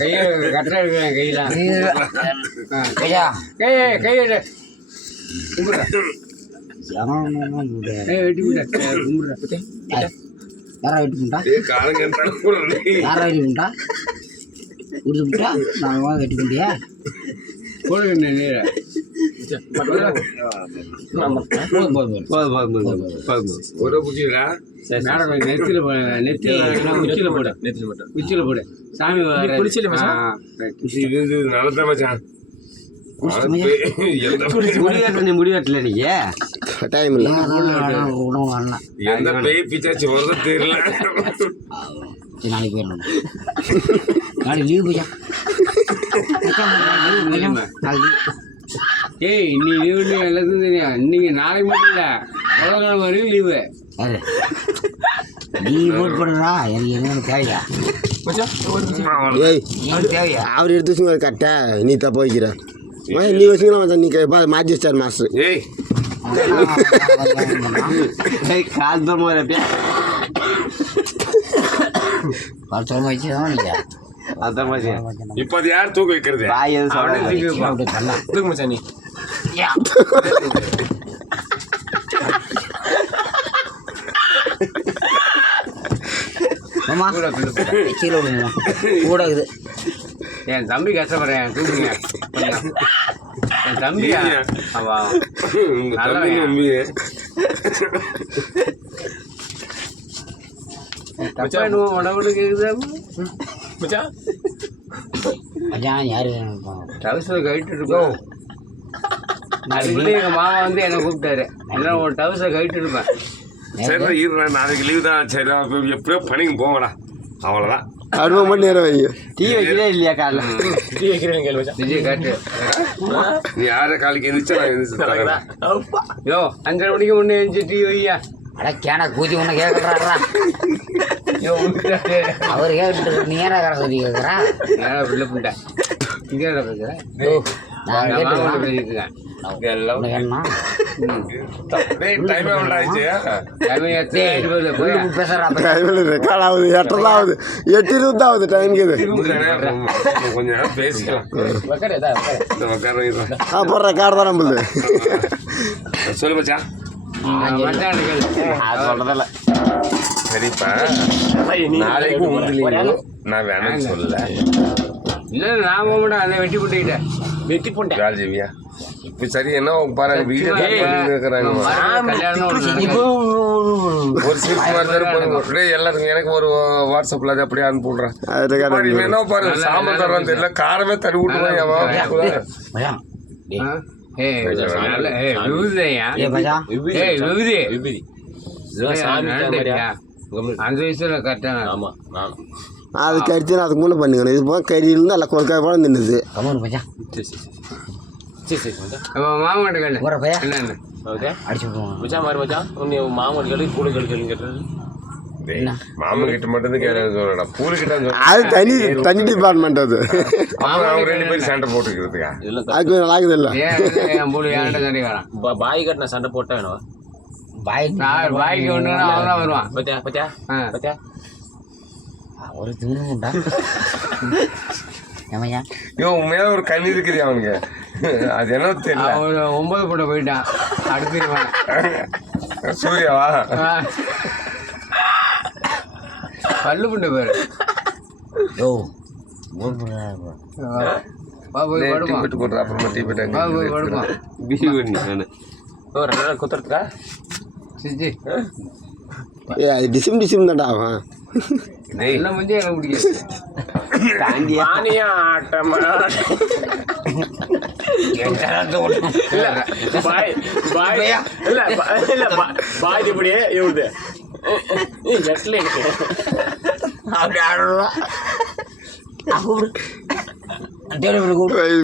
கையை கட்டை எடுக்கிறேன் கையெல்லாம் கையா கையை கும்பிட்றேன் வெட்டி விட்டா கும்பிட்றேன் யாரா வெட்டிக்கிட்டா யாரா வெட்டிக்கிட்டா கொடுத்துட்டா நான் வெட்டிக்கிட்டியா போடுங்க நீரை நெத்தியில போடு சாமி முடிவெட்டல நீங்க டைம் இல்லை எந்த பேய் பிச்சாச்சு வருது தெரியல. நாளைக்கு போயிடணும் நாளைக்கு லீவு போச்சா ஏய் நீ லீவு எல்லாத்துக்கும் தெரியும். இன்னைக்கு நாளைக்கு மட்டும் இல்லை முதல் நாள் வரையும் லீவு. நீ ஓட் பண்ணுறா எனக்கு என்ன தேவையா ஏய் தேவையா அவர் எடுத்து வச்சுங்க கரெக்டா நீ தப்பா வைக்கிற நீ வச்சுக்கலாம் நீ மாற்றி வச்சார் மாஸ்டர். ஏய் கால் தான் வச்சுதான் இல்லையா இப்ப அது யார் தூக்க வைக்கிறது? நீ கீழே விடுங்க கூட இருக்குது. என் தம்பி கஷ்டப்படுறேன் தூக்குங்க என் தம்பியா உடம்பு கேக்குதா மச்சான் யாரு டவுசர் கழிட்டு இருக்கோம். நாளைக்கு எங்கள் மாமா வந்து என்னை கூப்பிட்டாரு என்ன ஒரு டவுசர் கழிட்டு இருப்பேன். சரி இருடா நாளைக்கு லீவு தான். சரி எப்படியோ பணிக்கு போங்கடா அவ்வளோதான். அடுப்ப மட்டும் நேரம் வைங்க. டீ வைக்கிறே இல்லையா காலைல டீ வைக்கிறேன் கேள்வி காட்டு நீ யார காலைக்கு எழுந்திரிச்சா நான் எழுந்திரிச்சு யோ 5:30 மணிக்கு ஒன்று எழுந்துச்சு டீ வையா. அட கேனா கூச்சி ஒன்று கேட்குறாரா அவர் கேட்டு நீ ஏன்னா கரை சொல்லி கேட்குறா ஏன்னா பிள்ளை பிள்ளை இங்கே பேசுகிறேன் பேசிட்டுருக்கேன் ரெக்கார்ட் ஆகுது 8:20 டைமுக்கு இது கொஞ்ச நேரம் பேசிக்கலாம். அப்புறம் ரெக்கார்டு தான் நம்மளுது. சொல்லு மச்சான். சொல்றதில்ல சரிப்பா நாளைக்கு உங்களுக்கு நான் வேணும்னு சொல்லல. இல்லை நான் போக அதை வெட்டி போட்டுக்கிட்டேன் வெட்டி போட்டேன் ராஜீவியா இப்ப சரி என்ன பாருங்க வீடியோ இருக்கிறாங்க ஒரு சிரிப்பு எல்லாருக்கும் எனக்கு ஒரு வாட்ஸ்அப்ல அதை அப்படியே அனுப்பிடுறேன். என்ன பாருங்க சாம்பார் தரம் தெரியல காரமே தடி விட்டுருவேன். அந்த வயசுல கரெக்டாக ஆமா அது கறிச்சு அதுக்கு முன்னே பண்ணிக்கணும். இது போக கறி இருந்தால் நல்லா கொல்காய் பழம் தின்னுது. மாமாட்ட கேளு என்ன அடிச்சு மாமன் கிட்ட மட்டும் கேட்கறா பூரு கிட்ட அது தனி டிபார்ட்மெண்ட். அது அவங்க 2 பேரும் சண்டை போட்டுக்கிறதுக்கா அது ஆகுது இல்லை பாய் கட்டின சண்டை போட்டா வேணும் பாய்க்கு ஒன்று அவன் தான் வருவான் பத்தியா பத்தியா பத்தியா ஒரு தூரம்டா ஏமையா மேல ஒரு கண்ணி இருக்குது அவனுங்க. அது என்ன தெரியல. 9 போட்ட போயிட்டான் அடுத்துருவான் சூர்யாவா பல்லு புண்ட பேரு யோ அப்புறமா டீ குத்துறதுக்கா அது டிசிம் தான்டா அவன். எல்லாம் வந்து எனக்கு பிடிக்கும்